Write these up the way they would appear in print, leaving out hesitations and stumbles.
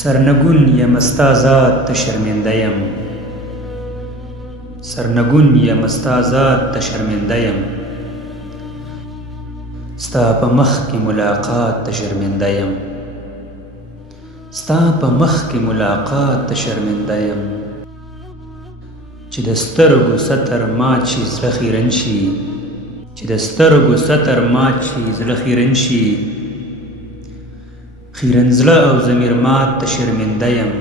سرنگون یم ستا ذات ته شرمنده یم، سرنگون یم ستا ذات ته شرمنده یم، ستا په مخ کې ملاقات ته شرمنده یم، ستا په مخ کې ملاقات ته شرمنده یم، چې د سترګو ستر مات شي زړه خیرن شي، چې د سترګو ستر مات شي زړه خیرن شي، خیرن زړه او ضمیر مات ته شرمنده یم،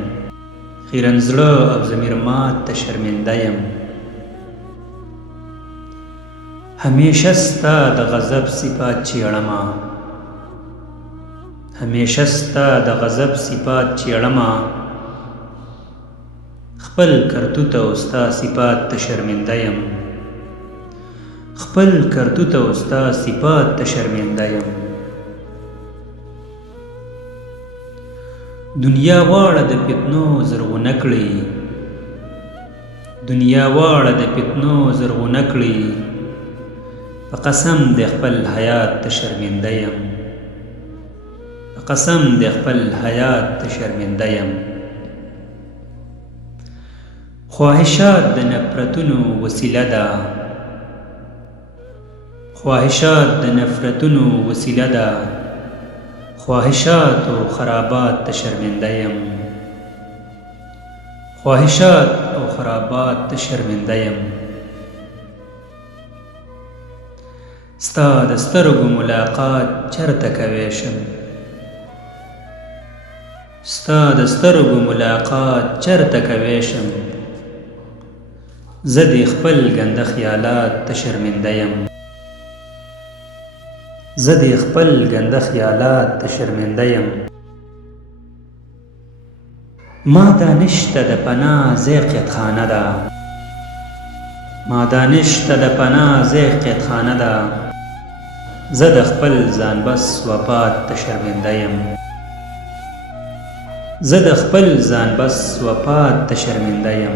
خیرن زړه او ضمیر مات ته شرمنده یم، همیشه ستا د غضب صفات چیړمه، همیشه ستا د غضب صفات چیړمه، خپل کرتوت او ستا صفات ته شرمنده یم، خپل کرتوت او ستا صفات ته شرمنده یم، دنیا واړه د فتنو زرغونه کړي، دنیا واړه د فتنو زرغونه کړي، په قسم د خپل حیات ته شرمنده یم، په قسم د خپل حیات ته شرمنده یم، خواهشات د نفرتونو وسیله ده، خواهشات د نفرتونو وسیله ده، خواهشات او خرابات ته شرمنده یم، خواهشات او خرابات ته شرمنده یم، ستا د سترګو ملاقات چرته کوی شم، ستا د سترګو ملاقات چرته کوی شم، زه د خپل ګنده خیالات ته شرمنده یم، زه د خپل ګنده خیالات ته شرمنده یم، ما دانشته د پناه ځای قیدخانه ده، ما دانشته د پناه ځای قیدخانه ده، زه د خپل ځان بس وفات ته شرمنده یم، زه د خپل ځان بس وفات ته شرمنده یم.